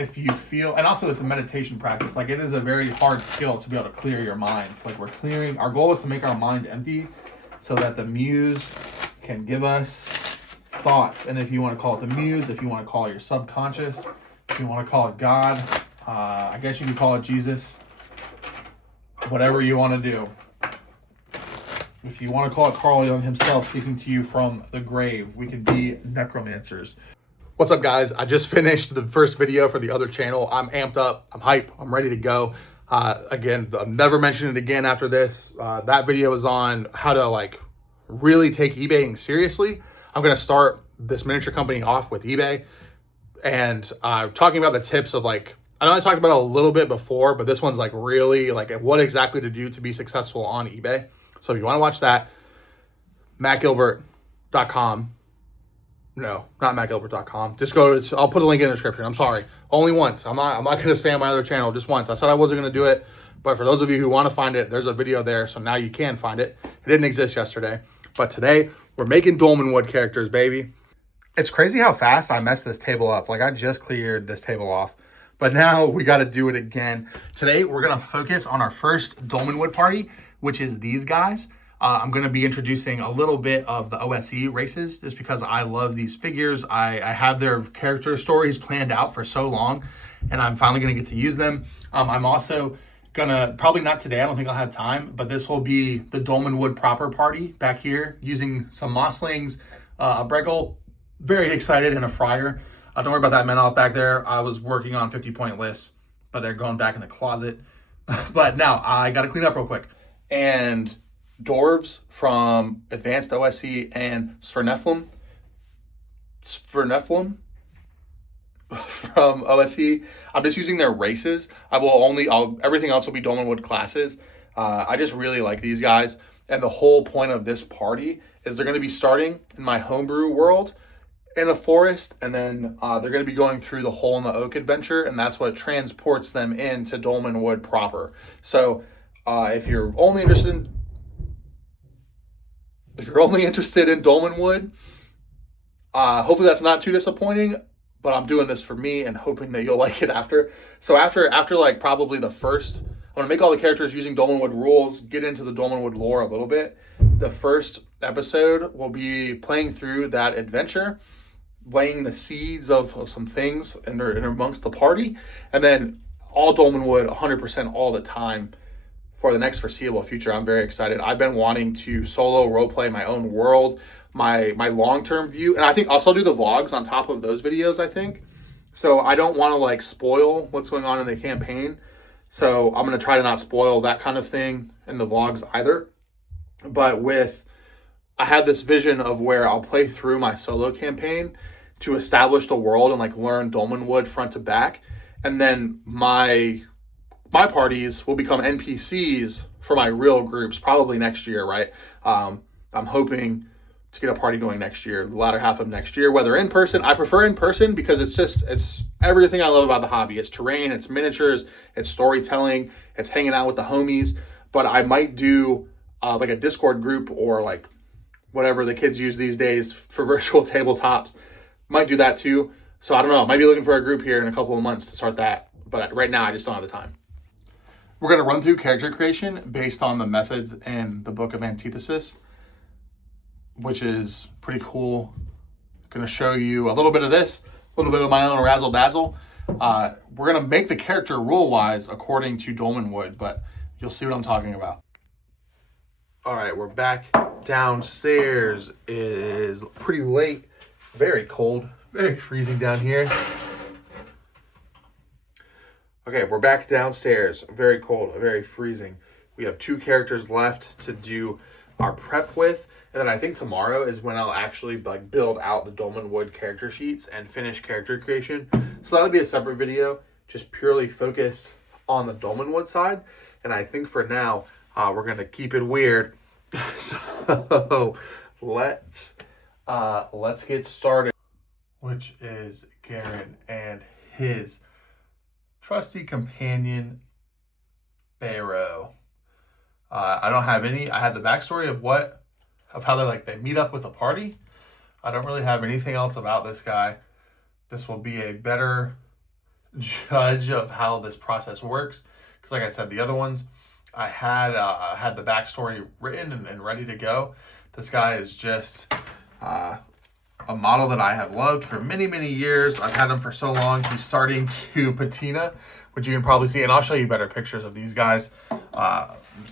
if you feel, and also it's a meditation practice. Like, it is a very hard skill to be able to clear your mind. Like, we're clearing, our goal is to make our mind empty so that the muse can give us thoughts. And if you want to call it the muse, if you want to call it your subconscious, if you want to call it God, I guess you could call it Jesus, whatever you want to do. If you want to call it Carl Jung himself speaking to you from the grave, we could be necromancers. What's up, guys? I just finished the first video for the other channel. I'm amped up. I'm hype. I'm ready to go. Again, I'll never mention it again after this. That video is on how to like really take eBaying seriously. I'm going to start this miniature company off with eBay and talking about the tips of like, I know I talked about it a little bit before, but this one's like really like what exactly to do to be successful on eBay. So if you want to watch that, mattgilbert.com. No, not mattgilbert.com. Just go to, I'll put a link in the description. I'm sorry. Only once. I'm not going to spam my other channel, just once. I said I wasn't going to do it, but for those of you who want to find it, there's a video there. So now you can find it. It didn't exist yesterday, but today we're making Dolmenwood characters, baby. It's crazy how fast I messed this table up. Like, I just cleared this table off, but now we got to do it again. Today, we're going to focus on our first Dolmenwood party, which is these guys. I'm going to be introducing a little bit of the OSE races just because I love these figures. I have their character stories planned out for so long, and I'm finally going to get to use them. I'm also going to, probably not today, I don't think I'll have time, but this will be the Dolmenwood proper party back here using some mosslings, a Bregel, very excited, and a Friar. Don't worry about that men off back there. I was working on 50-point lists, but they're going back in the closet. But now I got to clean up real quick. And dwarves from Advanced OSE and Sverneflum from OSE. I'm just using their races. Everything else will be Dolmenwood classes. I just really like these guys. And the whole point of this party is they're going to be starting in my homebrew world in a forest, and then they're going to be going through the Hole in the Oak adventure, and that's what transports them into Dolmenwood proper. So if you're only interested in Dolmenwood, hopefully that's not too disappointing, but I'm doing this for me and hoping that you'll like it after. So after like probably the first, I'm going to make all the characters using Dolmenwood rules, get into the Dolmenwood lore a little bit. The first episode will be playing through that adventure, laying the seeds of some things in amongst the party, and then all Dolmenwood 100% all the time for the next foreseeable future. I'm very excited. I've been wanting to solo roleplay my own world, my long-term view, and I think I'll still do the vlogs on top of those videos, I think. So I don't want to like spoil what's going on in the campaign. So I'm going to try to not spoil that kind of thing in the vlogs either. But I have this vision of where I'll play through my solo campaign to establish the world and like learn Dolmenwood front to back. And then my parties will become NPCs for my real groups probably next year, right? I'm hoping to get a party going next year, the latter half of next year, whether in person. I prefer in person because it's everything I love about the hobby. It's terrain, it's miniatures, it's storytelling, it's hanging out with the homies. But I might do like a Discord group or like whatever the kids use these days for virtual tabletops. Might do that too. So I don't know. Might be looking for a group here in a couple of months to start that. But right now I just don't have the time. We're going to run through character creation based on the methods in the Book of Antithesis, which is pretty cool. Going to show you a little bit of this, a little bit of my own razzle dazzle. We're going to make the character rule-wise according to Dolmenwood, but you'll see what I'm talking about. All right, we're back downstairs. It is pretty late, very cold, very freezing down here. Okay, we're back downstairs. Very cold, very freezing. We have 2 characters left to do our prep with, and then I think tomorrow is when I'll actually like build out the Dolmenwood character sheets and finish character creation. So that'll be a separate video, just purely focused on the Dolmenwood side. And I think for now, we're gonna keep it weird. So let's get started. Which is Garen and his trusty companion, Barrow. I don't have any. I had the backstory of how they meet up with a party. I don't really have anything else about this guy. This will be a better judge of how this process works. Because like I said, the other ones, I had the backstory written and ready to go. This guy is just a model that I have loved for many, many years. I've had him for so long. He's starting to patina, which you can probably see. And I'll show you better pictures of these guys.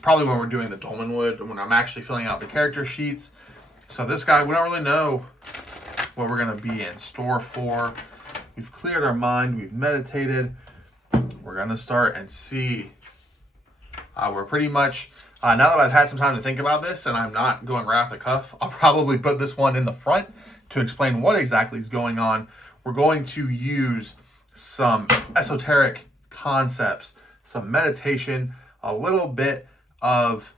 Probably when we're doing the Dolmenwood, when I'm actually filling out the character sheets. So this guy, we don't really know what we're going to be in store for. We've cleared our mind. We've meditated. We're going to start and see. We're pretty much, now that I've had some time to think about this and I'm not going right off the cuff, I'll probably put this one in the front to explain what exactly is going on. We're going to use some esoteric concepts, some meditation, a little bit of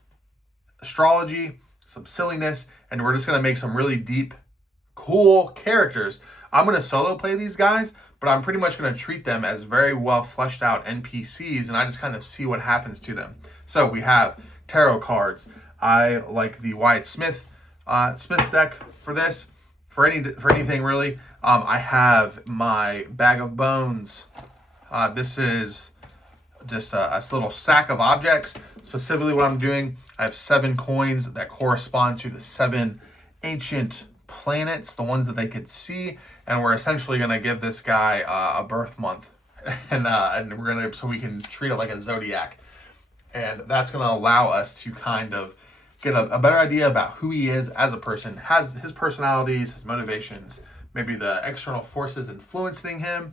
astrology, some silliness, and we're just going to make some really deep, cool characters. I'm going to solo play these guys, but I'm pretty much going to treat them as very well fleshed out NPCs, and I just kind of see what happens to them. So we have tarot cards. I like the Wyatt Smith deck for this, for anything really. I have my bag of bones. This is just a little sack of objects. Specifically what I'm doing, I have 7 coins that correspond to the 7 ancient planets, the ones that they could see, and we're essentially going to give this guy a birth month, and we're going to, so we can treat it like a zodiac, and that's going to allow us to kind of get a better idea about who he is as a person, has his personalities, his motivations, maybe the external forces influencing him.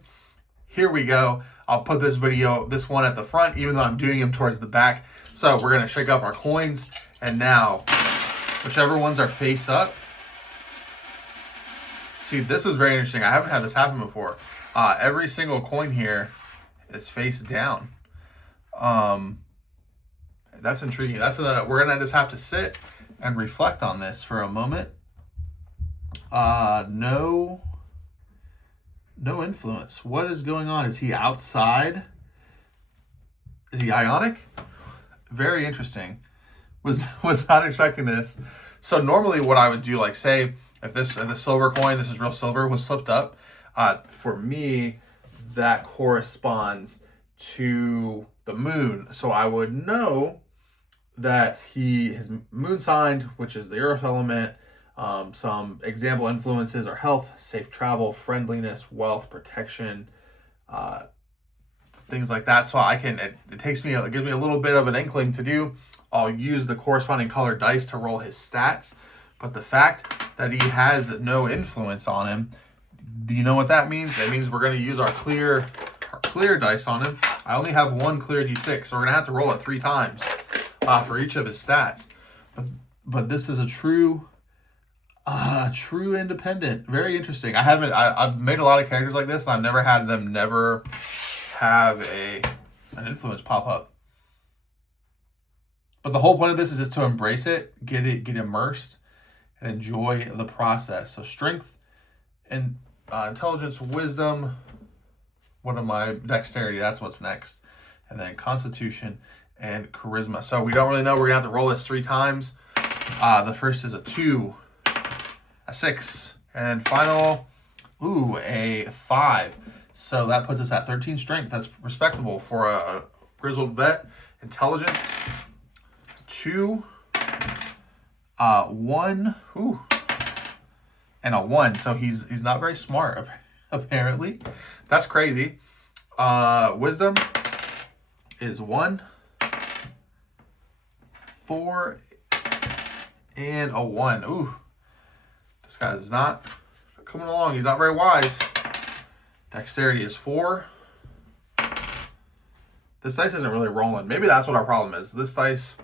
Here we go. I'll put this one at the front, even though I'm doing him towards the back. So we're going to shake up our coins, and now, whichever ones are face up. See, this is very interesting. I haven't had this happen before. Every single coin here is face down. That's intriguing. We're going to just have to sit and reflect on this for a moment. No influence. What is going on? Is he outside? Is he ionic? Very interesting. Was not expecting this. So normally what I would do, like say if this silver coin, this is real silver, was flipped up, for me that corresponds to the moon. So I would know that his moon sign, which is the earth element. Some example influences are health, safe travel, friendliness, wealth, protection, things like that. So it gives me a little bit of an inkling to do. I'll use the corresponding colored dice to roll his stats. But the fact that he has no influence on him, do you know what that means? It means we're going to use our clear dice on him. I only have 1 clear d6, so we're going to have to roll it 3 times for each of his stats. But this is a true independent. Very interesting. I've made a lot of characters like this, and I've never had them have an influence pop up. But the whole point of this is just to embrace it, get immersed, and enjoy the process. So strength and intelligence, wisdom. What am I? Dexterity. That's what's next. And then constitution and charisma. So we don't really know. We're gonna have to roll this 3 times. The first is a 2, a 6, and final, a 5. So that puts us at 13 strength. That's respectable for a grizzled vet. Intelligence, 2, 1, and a 1. So he's not very smart, apparently. That's crazy. Wisdom is 1, 4, and a 1. Ooh. This guy is not coming along. He's not very wise. Dexterity is 4. This dice isn't really rolling. Maybe that's what our problem is. This dice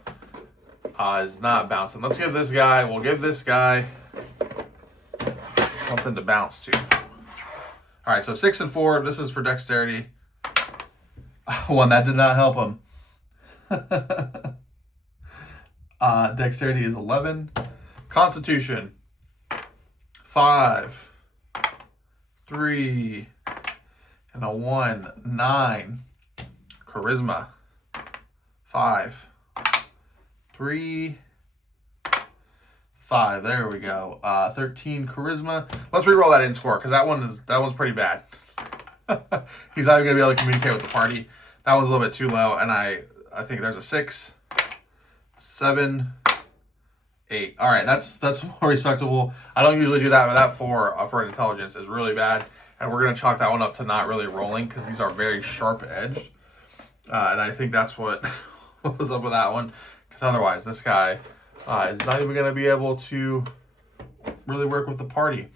is not bouncing. We'll give this guy something to bounce to. All right, so 6 and 4. This is for dexterity. 1, that did not help him. Dexterity is 11. Constitution, 5, 3, and a 1, 9. Charisma, 5, 3, 5. There we go. 13 charisma. Let's re-roll that in score because that one's pretty bad. He's not even going to be able to communicate with the party. That one's a little bit too low, and I think there's a 6, 7, 8. All right, that's more respectable. I don't usually do that, but that 4 for an intelligence is really bad, and we're going to chalk that one up to not really rolling because these are very sharp-edged, and I think that's what was up with that one, because otherwise this guy is not even going to be able to really work with the party.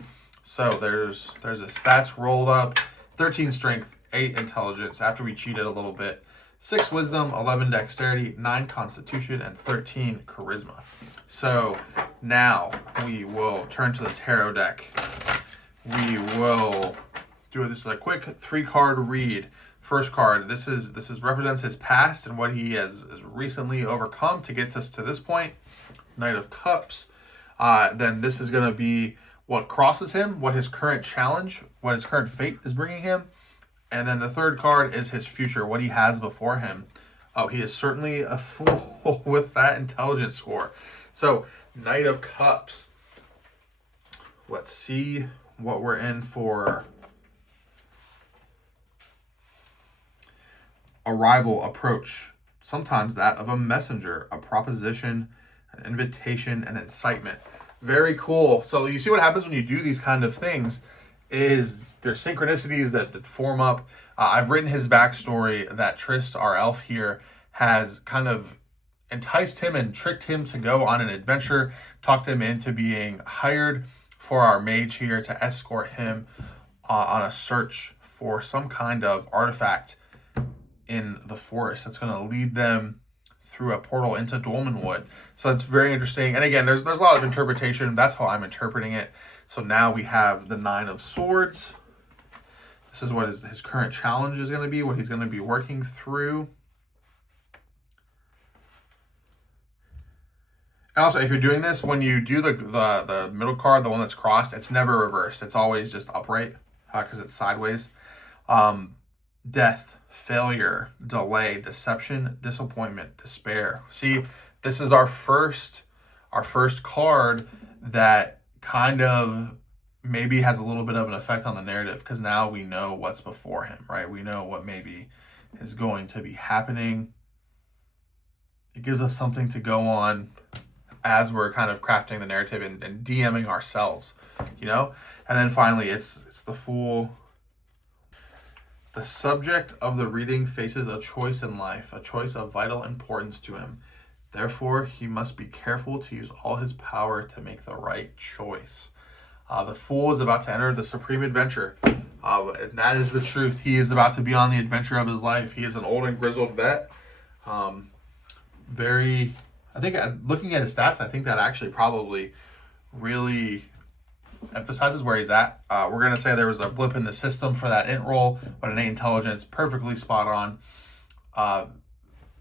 So there's a stats rolled up, 13 strength, 8 intelligence after we cheated a little bit, 6 wisdom, 11 dexterity, 9 constitution, and 13 charisma. So now we will turn to the tarot deck. We will do this a quick 3-card read. First card, this represents his past and what he has recently overcome to get us to this point. Knight of Cups. Then this is going to be what crosses him, what his current challenge, what his current fate is bringing him. And then the third card is his future, what he has before him. Oh, he is certainly a fool with that intelligence score. So, Knight of Cups. Let's see what we're in for. Arrival, approach. Sometimes that of a messenger, a proposition, an invitation, an incitement. Very cool. So you see what happens when you do these kind of things is there's synchronicities that form up. I've written his backstory that Trist, our elf here, has kind of enticed him and tricked him to go on an adventure, talked him into being hired for our mage here to escort him on a search for some kind of artifact in the forest that's going to lead them through a portal into Dolmenwood. So it's very interesting. And again, there's a lot of interpretation. That's how I'm interpreting it. So now we have the 9 of Swords. This is what his current challenge is going to be, what he's going to be working through. And also, if you're doing this, when you do the middle card, the one that's crossed, it's never reversed. It's always just upright because it's sideways. Death, failure, delay, deception, disappointment, despair. See, this is our first card that kind of maybe has a little bit of an effect on the narrative, because now we know what's before him, right? We know what maybe is going to be happening. It gives us something to go on as we're kind of crafting the narrative and DMing ourselves, you know? And then finally, it's the Fool. The subject of the reading faces a choice in life, a choice of vital importance to him. Therefore, he must be careful to use all his power to make the right choice. The Fool is about to enter the supreme adventure. And that is the truth. He is about to be on the adventure of his life. He is an old and grizzled vet. I think looking at his stats, I think that actually probably really emphasizes where he's at. We're going to say there was a blip in the system for that int roll, but an 8 intelligence, perfectly spot on.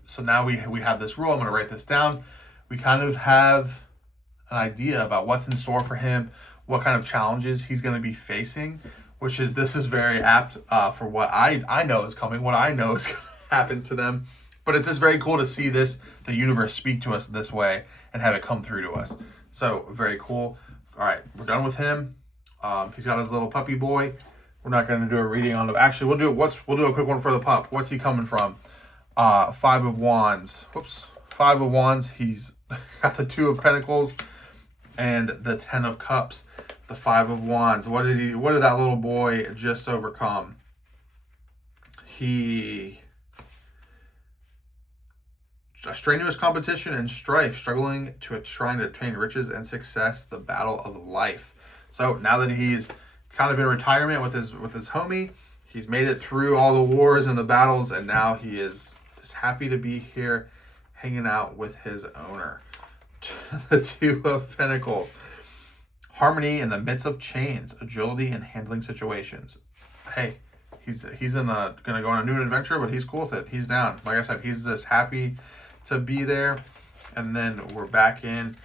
So now we have this rule. I'm going to write this down. We kind of have an idea about what's in store for him, what kind of challenges he's going to be facing, this is very apt for what I know is coming, what I know is going to happen to them. But it's just very cool to see the universe speak to us this way and have it come through to us. So very cool. All right, we're done with him. He's got his little puppy boy. We're not going to do a reading on him. Actually, we'll do a quick one for the pup. What's he coming from? 5 of Wands. Whoops. 5 of Wands. He's got the 2 of Pentacles and the 10 of Cups. The 5 of Wands. What did that little boy just overcome? He a strenuous competition and strife, trying to attain riches and success, the battle of life. So now that he's kind of in retirement with his homie, he's made it through all the wars and the battles, and now he is just happy to be here hanging out with his owner. The 2 of Pentacles. Harmony in the midst of chains, agility in handling situations. Hey, he's gonna go on a new adventure, but he's cool with it. He's down. Like I said, he's just happy to be there. And then we're back in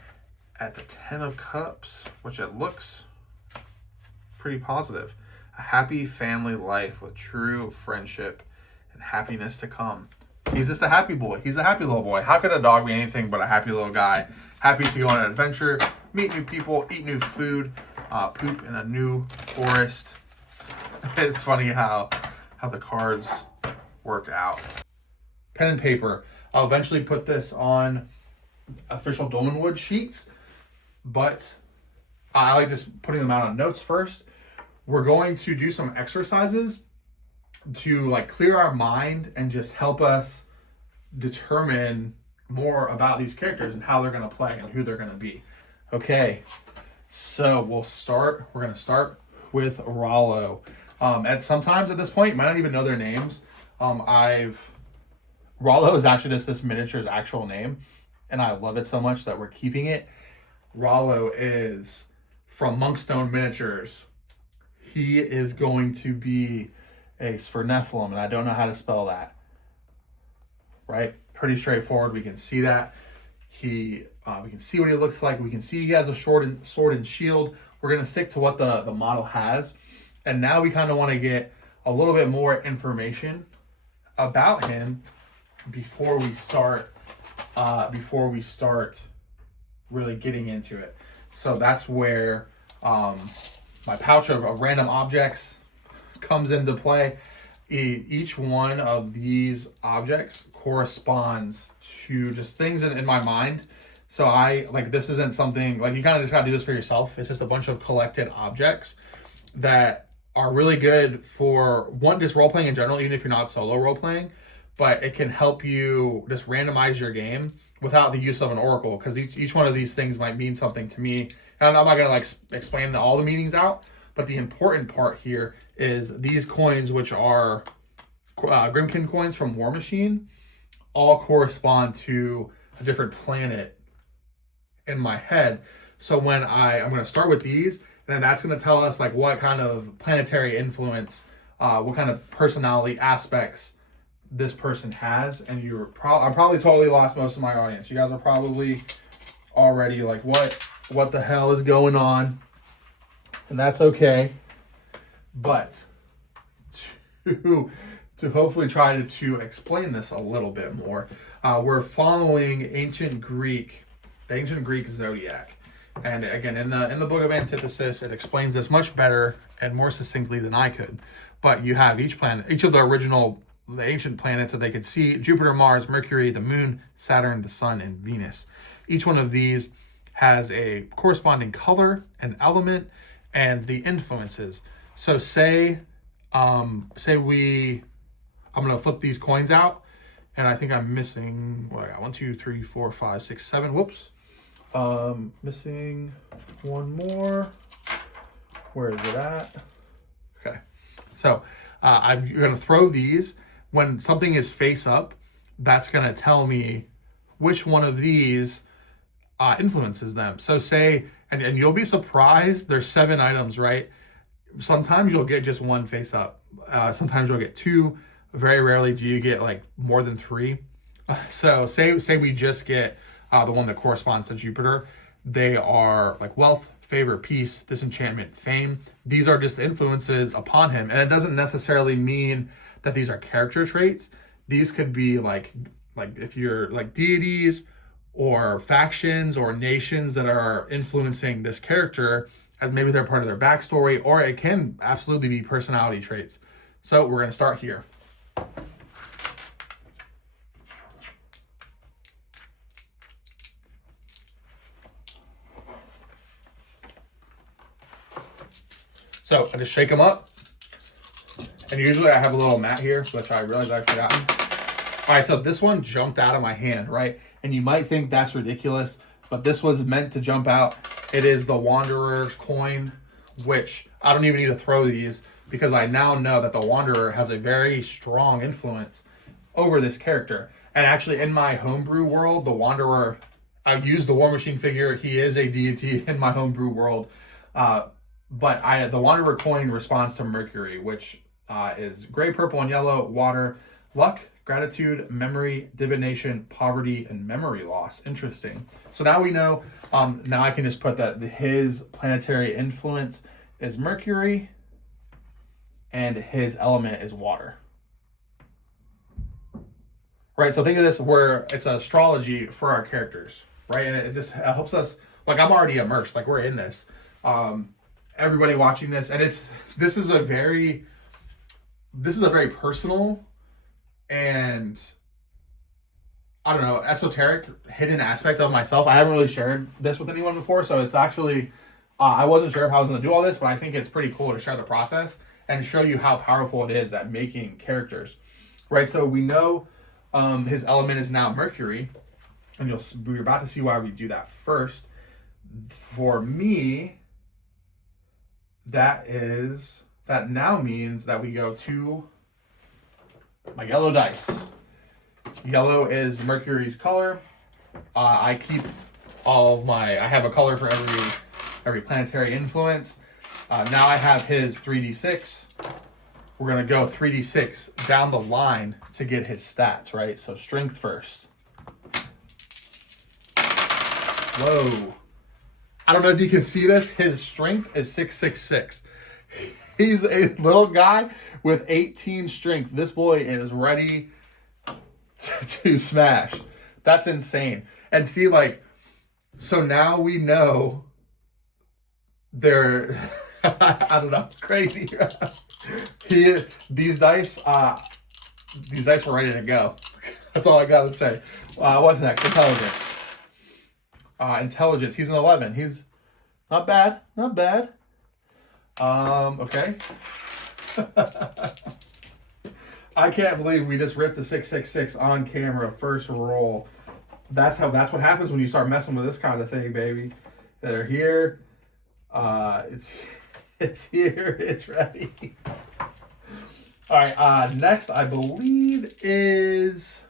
at the 10 of Cups, which it looks pretty positive. A happy family life with true friendship and happiness to come. He's just a happy boy. He's a happy little boy. How could a dog be anything but a happy little guy? Happy to go on an adventure, meet new people, eat new food, poop in a new forest. It's funny how how the cards work out. Pen and paper. I'll eventually put this on official Dolmenwood sheets, but I like just putting them out on notes first. We're going to do some exercises to like clear our mind and just help us determine more about these characters and how they're going to play and who they're going to be. Okay, so we're going to start with Rollo. Sometimes at this point, you might not even know their names. Rollo is actually just this miniature's actual name, and I love it so much that we're keeping it. Rollo is from Monkstone Miniatures. He is going to be a Sphernephilim, and I don't know how to spell that. Right? Pretty straightforward. We can see that. We can see what he looks like. We can see he has a sword and shield. We're going to stick to what the model has. And now we kind of want to get a little bit more information about him before we start really getting into it. So that's where my pouch of random objects comes into play. Each one of these objects corresponds to just things in my mind. So this isn't something like you kind of just gotta do this for yourself. It's just a bunch of collected objects that are really good for one, just role playing in general, even if you're not solo role playing, but it can help you just randomize your game without the use of an oracle, because each one of these things might mean something to me. And I'm not gonna explain all the meanings out, but the important part here is these coins, which are Grimkin coins from War Machine, all correspond to a different planet in my head. So when I'm going to start with these, and then that's going to tell us what kind of planetary influence, what kind of personality aspects this person has. And I'm probably totally lost most of my audience. You guys are probably already what the hell is going on? And that's okay. But to hopefully try to explain this a little bit more, we're following the ancient Greek zodiac. And again, in the book of Antithesis, it explains this much better and more succinctly than I could. But you have each of the ancient planets that they could see: Jupiter, Mars, Mercury, the Moon, Saturn, the Sun, and Venus. Each one of these has a corresponding color, an element, and the influences. So I'm going to flip these coins out, and I think I'm missing, I got 1, 2, 3, 4, 5, 6, 7. Whoops. Missing one more. Where is it at? Okay. So I'm going to throw these. When something is face up, that's going to tell me which one of these influences them. So and you'll be surprised, there's 7 items, right? Sometimes you'll get just one face up. Sometimes you'll get 2. Very rarely do you get more than 3. So say we just get the one that corresponds to Jupiter. They are wealth, favor, peace, disenchantment, fame. These are just influences upon him. And it doesn't necessarily mean that these are character traits. These could be if you're deities or factions or nations that are influencing this character, as maybe they're part of their backstory, or it can absolutely be personality traits. So we're going to start here. So I just shake them up, and usually I have a little mat here, which I realized I've forgotten. All right, so this one jumped out of my hand, right? And you might think that's ridiculous, but this was meant to jump out. It is the Wanderer coin, which I don't even need to throw these, because I now know that the Wanderer has a very strong influence over this character. And actually, in my homebrew world, the Wanderer, I've used the War Machine figure. He is a deity in my homebrew world. But the Wanderer coin responds to Mercury, which is gray, purple, and yellow, water, luck, gratitude, memory, divination, poverty, and memory loss. Interesting. So now we know, now I can just put that his planetary influence is Mercury, and his element is water. Right, so think of this where it's an astrology for our characters, right? And it just helps us, I'm already immersed, we're in this. Everybody watching this, and this is a very this is a very personal and, I don't know, esoteric, hidden aspect of myself. I haven't really shared this with anyone before, so it's actually, I wasn't sure if I was going to do all this, but I think it's pretty cool to share the process and show you how powerful it is at making characters, right? So we know his element is now Mercury, and you're about to see why we do that. First, for me, that now means that we go to my yellow dice. Yellow is Mercury's color. I keep I have a color for every planetary influence. Now I have his 3d6. We're going to go 3d6 down the line to get his stats, right? So strength first. Whoa. I don't know if you can see this. His strength is 666. He's a little guy with 18 strength. This boy is ready to smash. That's insane. And see, like, so now we know they're, I don't know, crazy. These dice are ready to go. That's all I gotta say. What's next? Intelligence. He's an 11. He's not bad. Okay. I can't believe we just ripped the 666 on camera first roll. That's what happens when you start messing with this kind of thing, baby. They're here. It's here. It's ready. All right. Next, I believe is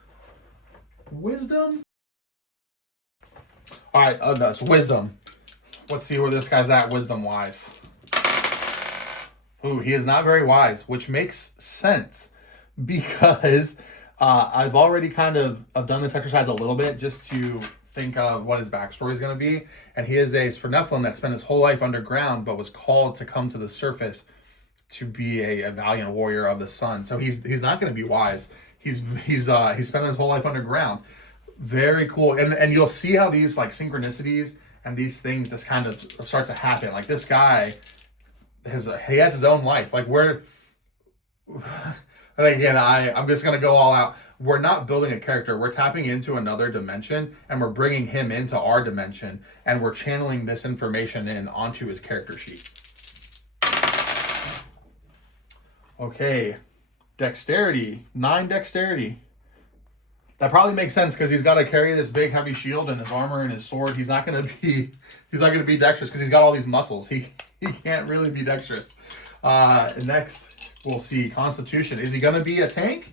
wisdom. All right. No, it's wisdom. Let's see where this guy's at wisdom wise. Ooh, he is not very wise, which makes sense because I've already kind of done this exercise a little bit just to think of what his backstory is going to be. And he is a Nephilim that spent his whole life underground, but was called to come to the surface to be a valiant warrior of the sun. So he's not going to be wise. He's spent his whole life underground. Very cool. And you'll see how these like synchronicities and these things just kind of start to happen. Like this guy he has his own life. Like again, I'm just going to go all out. We're not building a character. We're tapping into another dimension and we're bringing him into our dimension and we're channeling this information in onto his character sheet. Okay. Dexterity. 9 dexterity. That probably makes sense because he's got to carry this big heavy shield and his armor and his sword. He's not going to be dexterous because he's got all these muscles. He can't really be dexterous. Next, we'll see Constitution. Is he going to be a tank?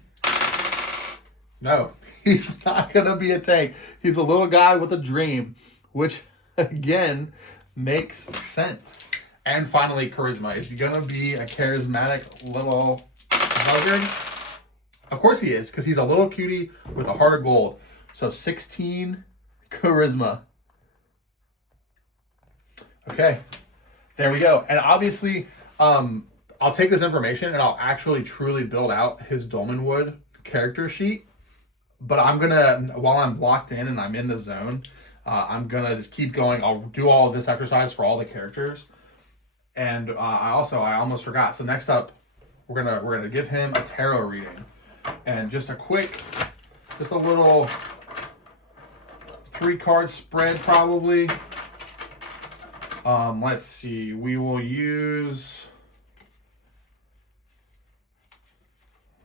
No, he's not going to be a tank. He's a little guy with a dream, which, again, makes sense. And finally, Charisma. Is he going to be a charismatic little buzzard? Of course he is, because he's a little cutie with a heart of gold. So 16 Charisma. Okay, there we go. And obviously, I'll take this information and I'll actually truly build out his Dolmenwood character sheet. But I'm going to, while I'm locked in and I'm in the zone, I'm going to just keep going. I'll do all of this exercise for all the characters. And I almost forgot. So next up, we're gonna give him a tarot reading. And just a little 3-card spread probably. Let's see. We will use,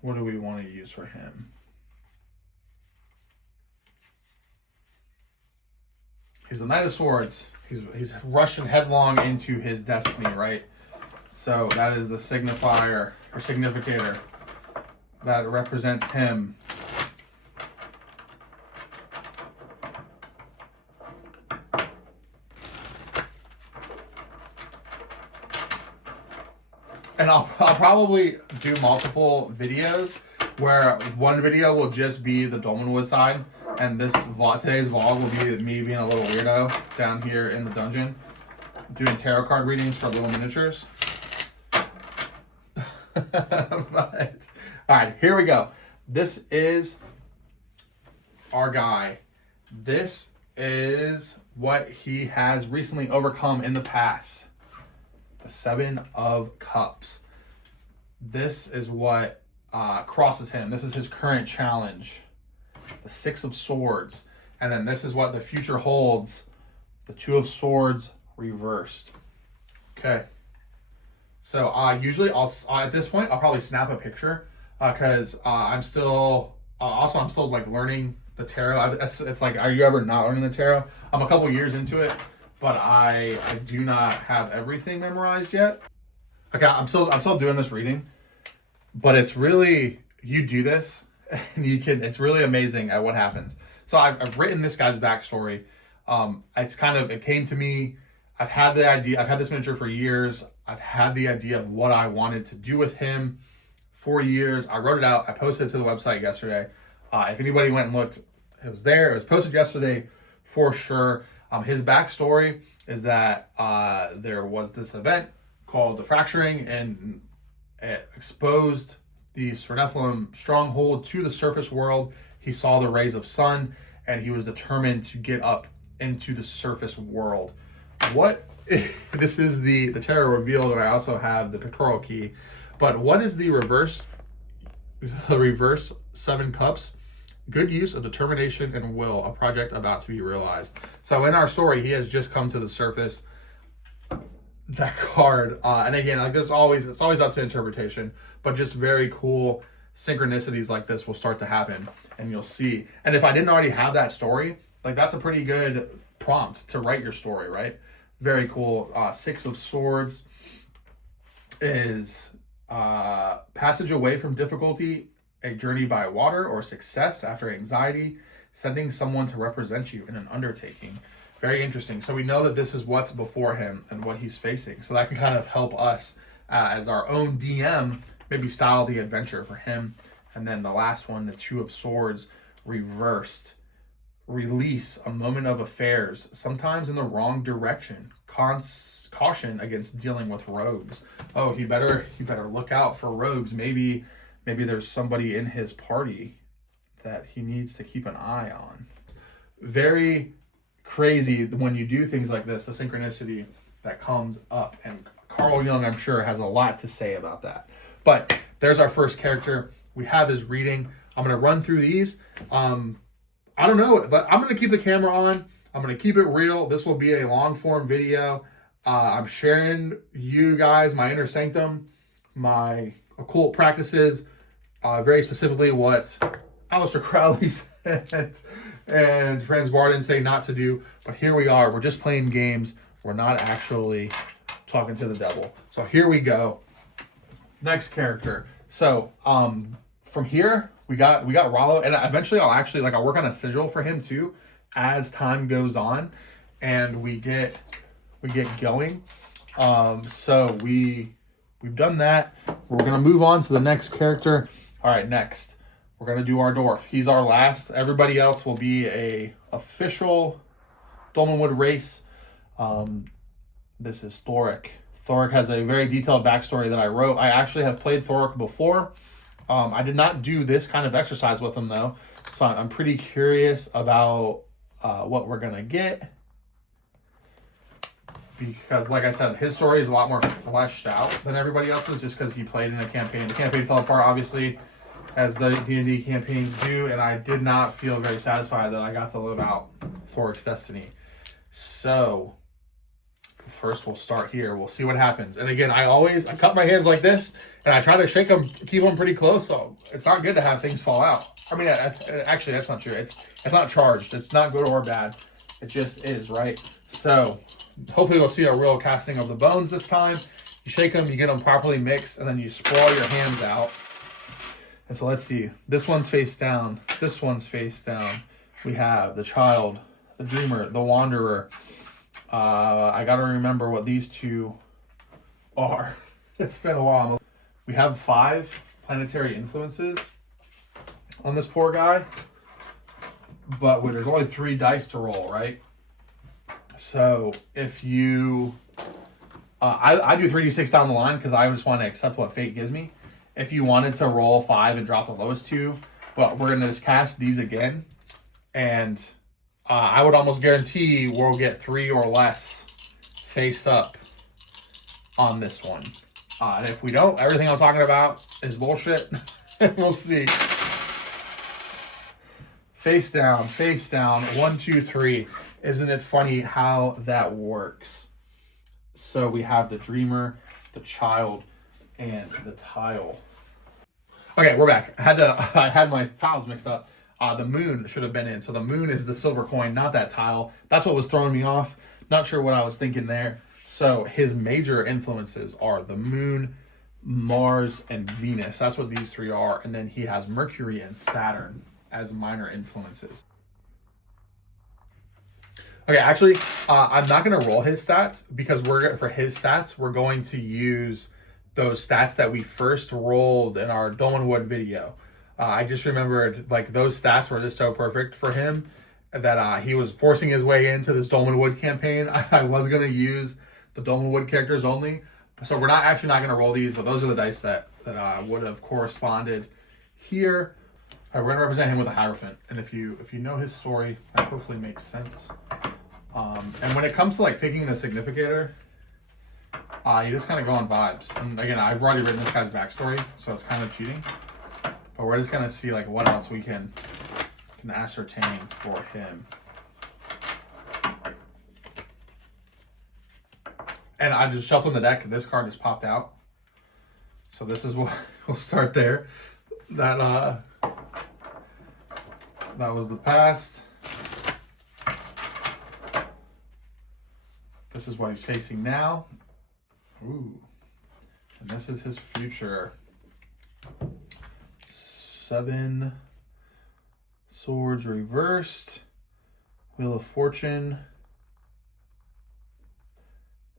what do we want to use for him? He's the Knight of Swords. He's rushing headlong into his destiny, right? So that is the signifier or significator that represents him. And I'll probably do multiple videos where one video will just be the Dolmenwood side, and today's vlog will be me being a little weirdo down here in the dungeon, doing tarot card readings for little miniatures. But, all right, here we go. This is our guy. This is what he has recently overcome in the past. The 7 of Cups. this is what crosses him. This is his current challenge. The Six of Swords. And then this is what the future holds. The Two of Swords reversed. Okay. So usually at this point, I'll probably snap a picture because I'm still, I'm still like learning the tarot. It's like, are you ever not learning the tarot? I'm a couple years into it, but I do not have everything memorized yet. Okay, I'm still doing this reading, but it's really, you do this and it's really amazing at what happens. So I've written this guy's backstory. It came to me. I've had the idea. I've had this miniature for years. I've had the idea of what I wanted to do with him for years. I wrote it out. I posted it to the website yesterday. If anybody went and looked, it was there. It was posted yesterday for sure. His backstory is that there was this event called the fracturing, and it exposed the Sphenephilim stronghold to the surface world. He saw the rays of sun, and he was determined to get up into the surface world. This is the tarot revealed, and I also have the pictorial key. But what is the reverse Seven Cups? Good use of determination and will, a project about to be realized. So in our story, he has just come to the surface. That card, and again, like it's always up to interpretation, but just very cool synchronicities like this will start to happen, and you'll see. And if I didn't already have that story, like that's a pretty good prompt to write your story, right? Very cool. Six of Swords is passage away from difficulty, a journey by water, or success after anxiety, sending someone to represent you in an undertaking. Very interesting. So we know that this is what's before him and what he's facing. So that can kind of help us as our own DM, maybe style the adventure for him. And then the last one, the Two of Swords reversed. Release, a moment of affairs, sometimes in the wrong direction. Caution against dealing with rogues. Oh, he better look out for rogues. Maybe there's somebody in his party that he needs to keep an eye on. Very crazy when you do things like this, the synchronicity that comes up. And Carl Jung, I'm sure, has a lot to say about that. But there's our first character. We have his reading. I'm going to run through these. I don't know, but I'm going to keep the camera on. I'm going to keep it real. This will be a long form video. I'm sharing you guys my inner sanctum, my occult practices, very specifically what Aleister Crowley said and Franz Barden say not to do. But here we are. We're just playing games. We're not actually talking to the devil. So here we go. Next character. So from here, we got Rollo, and eventually I'll work on a sigil for him too as time goes on and we get going. So we've done that. We're gonna move on to the next character. All right, next we're gonna do our dwarf. He's our last. Everybody else will be a official Dolmenwood race. This is Thoric. Thoric has a very detailed backstory that I wrote. I actually have played Thoric before. I did not do this kind of exercise with him though, so I'm pretty curious about what we're gonna get, because like I said, his story is a lot more fleshed out than everybody else's, just because he played in a campaign. The campaign fell apart, obviously, as the D&D campaigns do, and I did not feel very satisfied that I got to live out Thoric's destiny. So first we'll start here. We'll see what happens. And again, I cut my hands like this, and I try to shake them, keep them pretty close. So it's not good to have things fall out. I mean, actually, that's not true. It's not charged. It's not good or bad. It just is, right? So hopefully we'll see a real casting of the bones this time. You shake them, you get them properly mixed, and then you sprawl your hands out. And so let's see. This one's face down. This one's face down. We have the child, the dreamer, the wanderer. I got to remember what these two are. It's been a while. We have 5 planetary influences on this poor guy, but there's only 3 dice to roll, right? So if you, I do 3d6 down the line because I just want to accept what fate gives me. If you wanted to roll 5 and drop the lowest 2, but we're going to just cast these again, and I would almost guarantee we'll get 3 or less face up on this one. And if we don't, everything I'm talking about is bullshit. We'll see. Face down, face down. 1, 2, 3. Isn't it funny how that works? So we have the dreamer, the child, and the tile. Okay, we're back. I had my tiles mixed up. The moon should have been in. So the moon is the silver coin, not that tile. That's what was throwing me off. Not sure what I was thinking there. So his major influences are the moon, Mars, and Venus. That's what these three are. And then he has Mercury and Saturn as minor influences. Okay, actually, I'm not going to roll his stats because for his stats, we're going to use those stats that we first rolled in our Dolmenwood video. I just remembered like those stats were just so perfect for him that he was forcing his way into this Dolmenwood campaign. I was going to use the Dolmenwood characters only. So we're not going to roll these, but those are the dice that would have corresponded here. We're going to represent him with a Hierophant. And if you know his story, that hopefully makes sense. And when it comes to like picking the significator, you just kind of go on vibes. And again, I've already written this guy's backstory, so it's kind of cheating. But we're just going to see like what else we can ascertain for him. And I just shuffled the deck, and this card just popped out. So this is what we'll start there. That was the past. This is what he's facing now. Ooh. And this is his future. 7 swords reversed. Wheel of Fortune.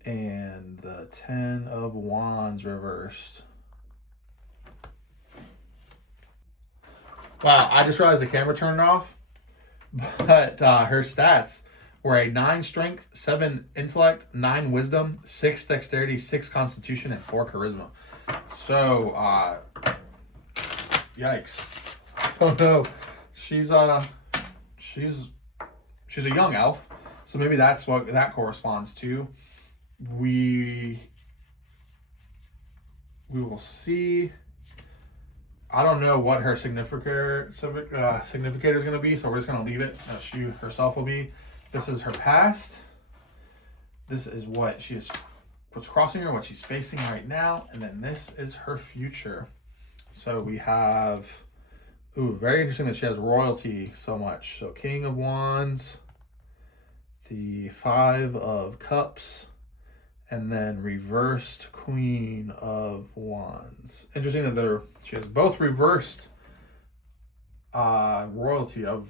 And the 10 of Wands reversed. Wow, I just realized the camera turned off. But her stats were a 9 strength, 7 intellect, 9 wisdom, 6 dexterity, 6 constitution, and 4 charisma. So, yikes. Oh no. She's a young elf. So maybe that's what that corresponds to. We will see. I don't know what her significator is going to be, so we're just going to leave it as she herself will be. This is her past. This is what's crossing her, what she's facing right now, and then this is her future. So we have, very interesting that she has royalty so much. So King of Wands, the 5 of Cups, and then reversed Queen of Wands. Interesting that she has both reversed royalty of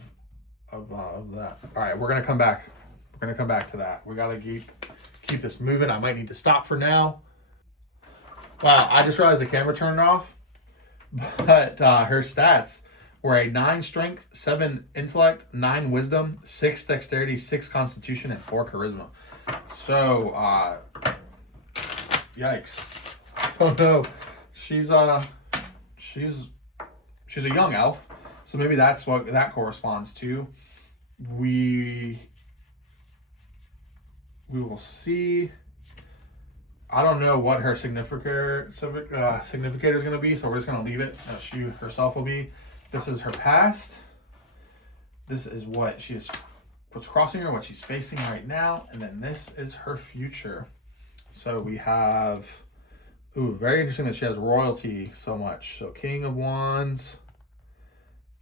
that. All right, we're gonna come back. We're gonna come back to that. We gotta keep this moving. I might need to stop for now. Wow, I just realized the camera turned off. But her stats were a 9 strength, 7 intellect, 9 wisdom, 6 dexterity, 6 constitution, and 4 charisma. So, yikes. Oh no. She's a young elf. So maybe that's what that corresponds to. We will see. I don't know what her significator is going to be, so we're just going to leave it as she herself will be. This is her past. This is what's crossing her, what she's facing right now, and then this is her future. So we have, very interesting that she has royalty so much. So King of Wands,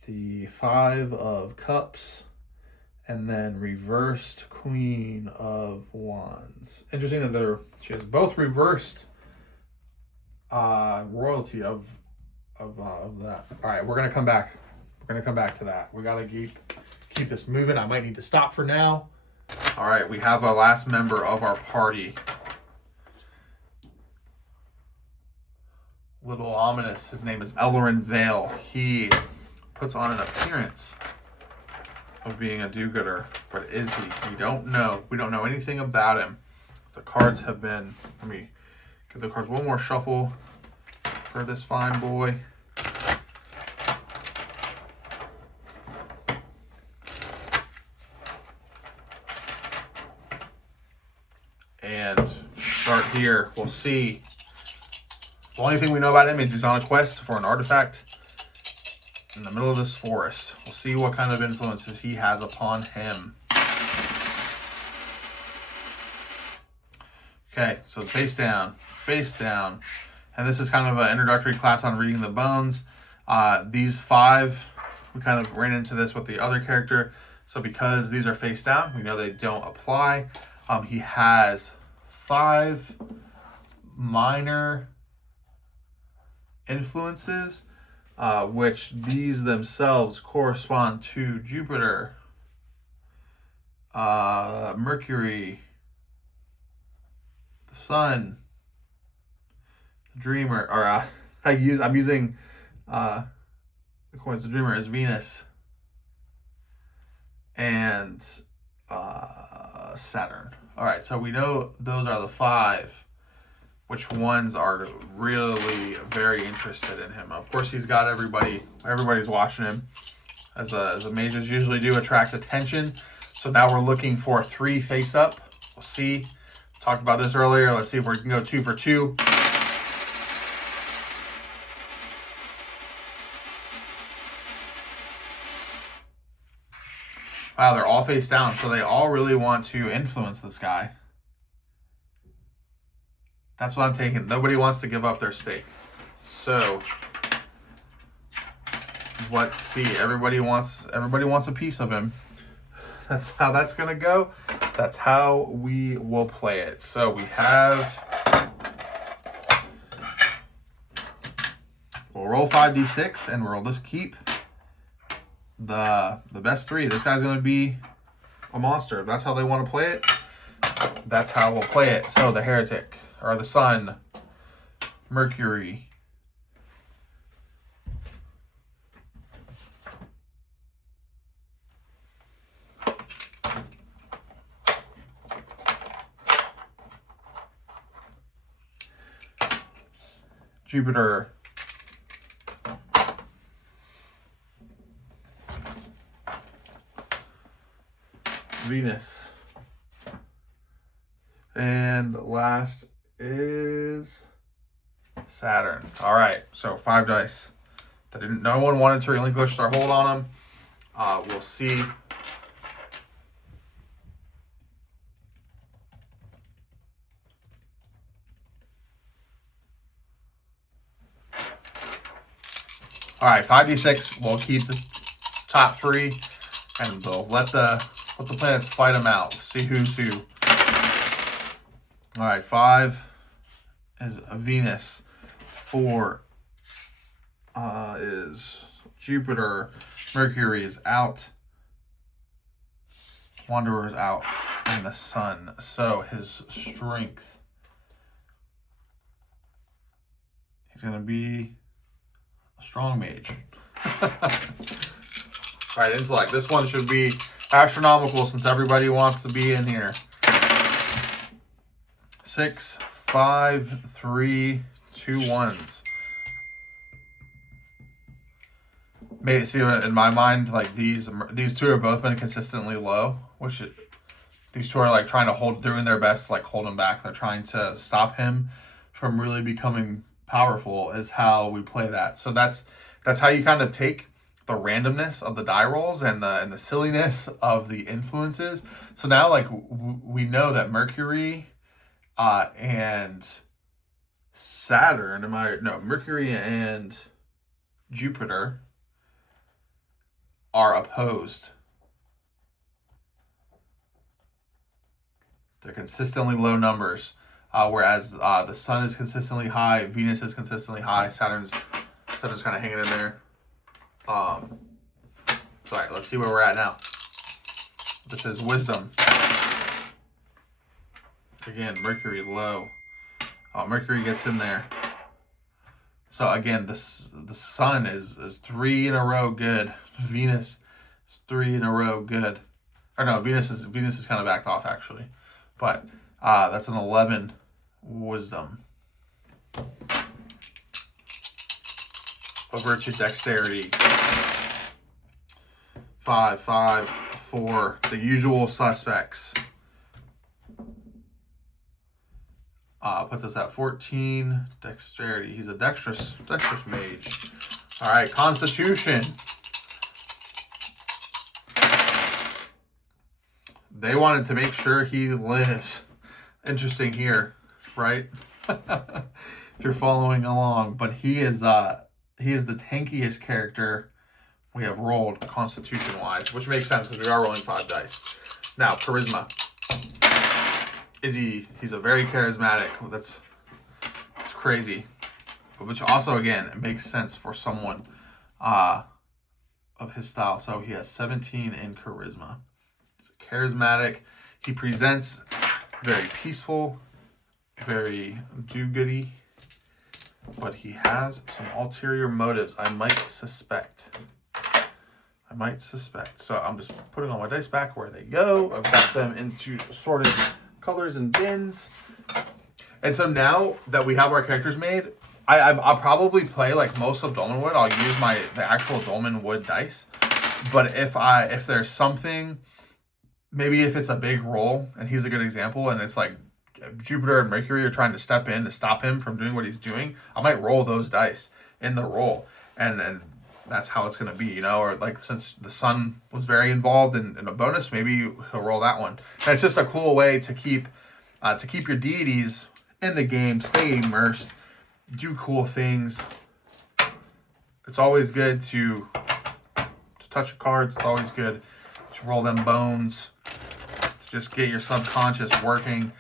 the 5 of Cups, and then reversed Queen of Wands. Interesting that she has both reversed royalty of that. All right, we're gonna come back. We're gonna come back to that. We gotta keep this moving. I might need to stop for now. All right, we have a last member of our party. Little ominous. His name is Ellerin Vale. He puts on an appearance of being a do-gooder, but is he? We don't know. We don't know anything about him. The cards have been, let me give the cards one more shuffle for this fine boy. And start here. We'll see The only thing we know about him is he's on a quest for an artifact in the middle of this forest. We'll see what kind of influences he has upon him. Okay, so face down. And this is kind of an introductory class on reading the bones. These 5, we kind of ran into this with the other character. So because these are face down, we know they don't apply. He has 5 minor influences, which these themselves correspond to Jupiter, Mercury, the Sun, the Dreamer, or I'm using the coins. The Dreamer is Venus and Saturn. All right, so we know those are the 5. Which ones are really very interested in him? Of course, he's got everybody. Everybody's watching him, as the mages usually do, attract attention. So now we're looking for 3 face up. We'll see. Talked about this earlier. Let's see if we can go 2 for 2. Wow, they're all face down, so they all really want to influence this guy. That's what I'm taking. Nobody wants to give up their stake. So let's see. Everybody wants a piece of him. That's how that's gonna go. That's how we will play it. So we have, we'll roll 5d6 and we'll just keep the best 3. This guy's gonna be a monster. If that's how they want to play it, that's how we'll play it. So the heretic, or the Sun, Mercury, Jupiter, Venus, and last is Saturn. All right, so 5 dice. No one wanted to relinquish their hold on them. We'll see. All right, 5d6. We'll keep the top 3, and we'll let the planets fight them out. See who's who. All right, 5 is Venus. 4 is Jupiter. Mercury is out. Wanderer is out. And the Sun. So his strength, he's going to be a strong mage. All right, intellect. This one should be astronomical since everybody wants to be in here. 6, 5, 3, 2 1s. Made it seem in my mind like these 2 have both been consistently low, these 2 are like trying to doing their best to like hold him back. They're trying to stop him from really becoming powerful. Is how we play that. So that's how you kind of take the randomness of the die rolls and the silliness of the influences. So now like we know that Mercury and Saturn, Mercury and Jupiter are opposed. They're consistently low numbers, whereas the Sun is consistently high, Venus is consistently high, Saturn's kind of hanging in there. So, all right, let's see where we're at now. This is Wisdom. Again, Mercury low. Mercury gets in there. So again, the Sun is 3 in a row good. Venus is 3 in a row good. Or no, Venus is kind of backed off actually, but that's an 11 Wisdom. Over to Dexterity. 5, 5, 4. The usual suspects. Puts us at 14. Dexterity. He's a dexterous mage. All right, Constitution. They wanted to make sure he lives. Interesting here, right? If you're following along, but he is the tankiest character we have rolled Constitution wise, which makes sense because we are rolling 5 dice. Now, charisma. He's a very charismatic. That's crazy. But which also, again, it makes sense for someone of his style. So he has 17 in charisma. He's charismatic. He presents very peaceful, very do-goody, but he has some ulterior motives, I might suspect. So I'm just putting all my dice back where they go. I've got them into sorted colors and bins. And so now that we have our characters made, I'll probably play like most of Dolmenwood. I'll use the actual Dolmenwood dice. But if there's something, maybe if it's a big roll, and he's a good example, and it's like Jupiter and Mercury are trying to step in to stop him from doing what he's doing, I might roll those dice in the roll. And that's how it's going to be, you know? Or like since the sun was very involved in a bonus, maybe he'll roll that one. And it's just a cool way to keep your deities in the game, stay immersed, do cool things. It's always good to touch your cards. It's always good to roll them bones. To just get your subconscious working.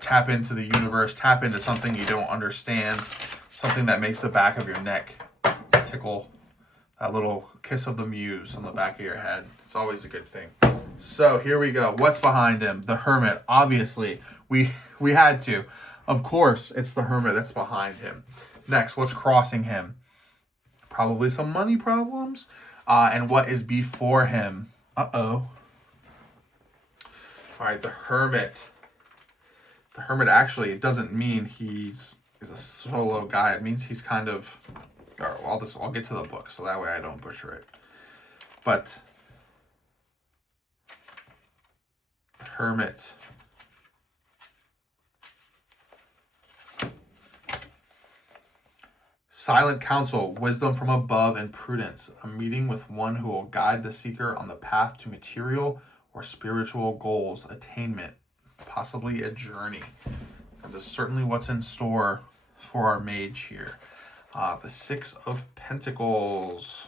Tap into the universe. Tap into something you don't understand. Something that makes the back of your neck tickle. That little kiss of the muse on the back of your head. It's always a good thing. So here we go. What's behind him? The Hermit. Obviously, we had to. Of course, it's the Hermit that's behind him. Next, what's crossing him? Probably some money problems. And what is before him? Uh-oh. All right, the Hermit. The Hermit actually, it doesn't mean he's a solo guy. It means he's kind of... I'll get to the book, so that way I don't butcher it. But... Hermit... Silent counsel, wisdom from above, and prudence. A meeting with one who will guide the seeker on the path to material or spiritual goals, attainment, possibly a journey. And this is certainly what's in store for our mage here. The 6 of Pentacles.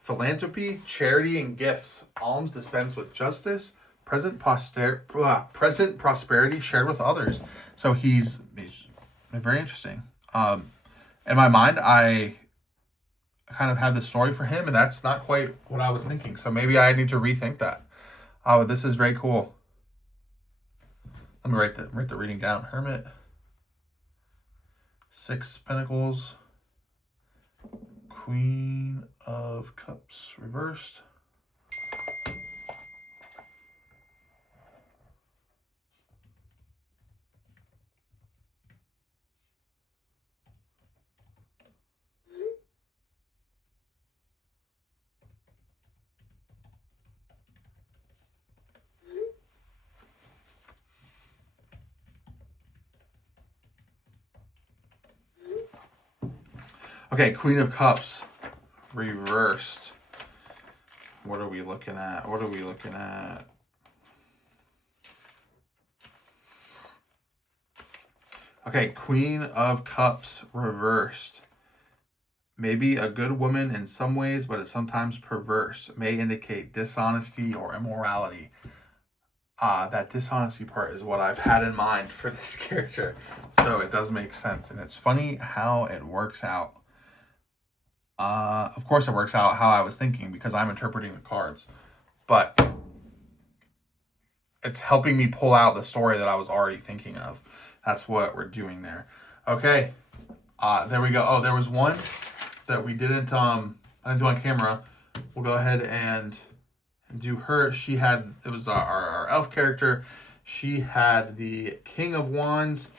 Philanthropy, charity, and gifts. Alms dispense with justice. Present prosperity shared with others. So he's very interesting. In my mind, I kind of had the story for him, and that's not quite what I was thinking. So maybe I need to rethink that. This is very cool. Let me write the reading down. Hermit, 6 Pentacles, Queen of Cups reversed. Okay, Queen of Cups reversed. What are we looking at? Okay, Queen of Cups reversed. Maybe a good woman in some ways, but is sometimes perverse. May indicate dishonesty or immorality. That dishonesty part is what I've had in mind for this character. So it does make sense. And it's funny how it works out. Of course it works out how I was thinking because I'm interpreting the cards. But it's helping me pull out the story that I was already thinking of. That's what we're doing there. Okay. There we go. Oh, there was one that we didn't I didn't do on camera. We'll go ahead and do her. She had, it was our elf character. She had the King of Wands,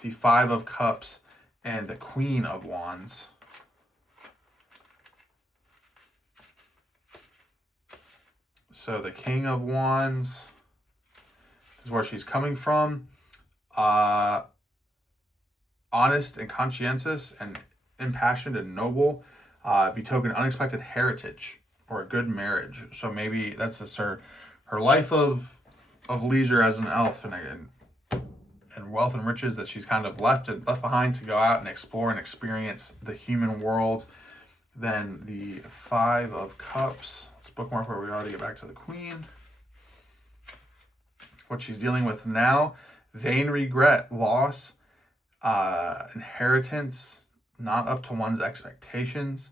the 5 of Cups, and the Queen of Wands. So the King of Wands is where she's coming from. Honest and conscientious and impassioned and noble. Betoken unexpected heritage or a good marriage. So maybe that's just her life of leisure as an elf and wealth and riches that she's kind of left behind to go out and explore and experience the human world. Then the Five of Cups. Let's bookmark where we are to get back to the Queen. What she's dealing with now: vain regret, loss, inheritance, not up to one's expectations.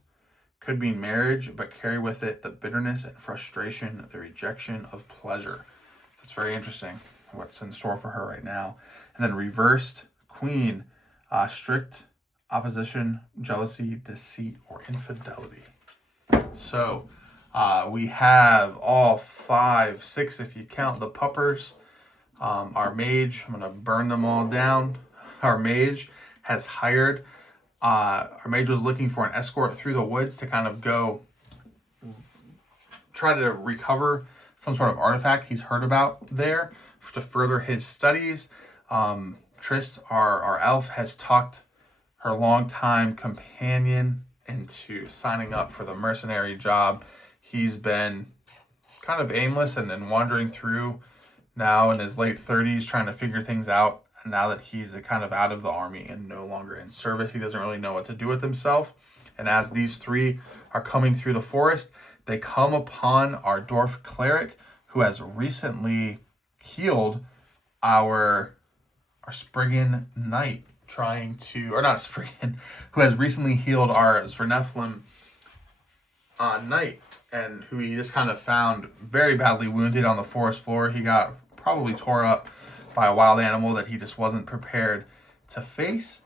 Could be marriage, but carry with it the bitterness and frustration, the rejection of pleasure. That's very interesting, what's in store for her right now. And then reversed Queen, strict opposition, jealousy, deceit, or infidelity. So we have all 5, 6 if you count the puppers. Our mage, I'm going to burn them all down. Our mage has hired, our mage was looking for an escort through the woods to kind of go try to recover some sort of artifact he's heard about there to further his studies. Trist, our elf, has talked her longtime companion into signing up for the mercenary job. He's been kind of aimless and wandering through now in his late 30s, trying to figure things out. And now that he's kind of out of the army and no longer in service, he doesn't really know what to do with himself. And as these 3 are coming through the forest, they come upon our dwarf cleric who has recently healed our Spriggan knight, who has recently healed our Zvernephlem knight, and who he just kind of found very badly wounded on the forest floor. He got probably tore up by a wild animal that he just wasn't prepared to face.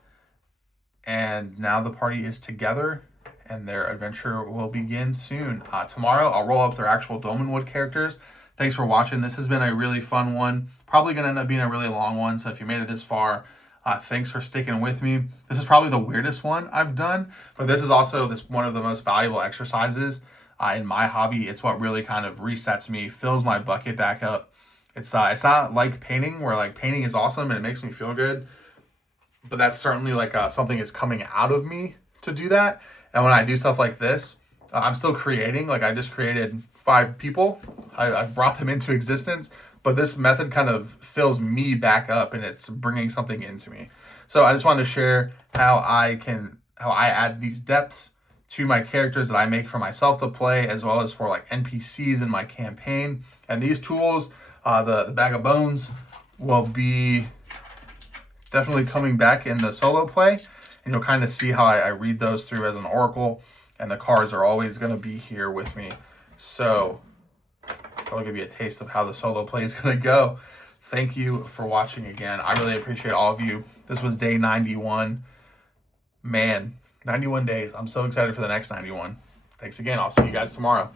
And now the party is together and their adventure will begin soon. Tomorrow I'll roll up their actual Dolmenwood characters. Thanks for watching. This has been a really fun one. Probably going to end up being a really long one. So if you made it this far, thanks for sticking with me. This is probably the weirdest one I've done, but this is also one of the most valuable exercises in my hobby. It's what really kind of resets me, fills my bucket back up. It's not like painting, where like painting is awesome and it makes me feel good, but that's certainly like something is coming out of me to do that. And when I do stuff like this, I'm still creating. Like I just created 5 people. I brought them into existence, but this method kind of fills me back up and it's bringing something into me. So I just wanted to share how I add these depths to my characters that I make for myself to play, as well as for like NPCs in my campaign. And these tools, the Bag of Bones, will be definitely coming back in the solo play, and you'll kind of see how I read those through as an oracle, and the cards are always going to be here with me. So I'll give you a taste of how the solo play is going to go. Thank you for watching again. I really appreciate all of you. This was day 91. Man, 91 days. I'm so excited for the next 91. Thanks again. I'll see you guys tomorrow.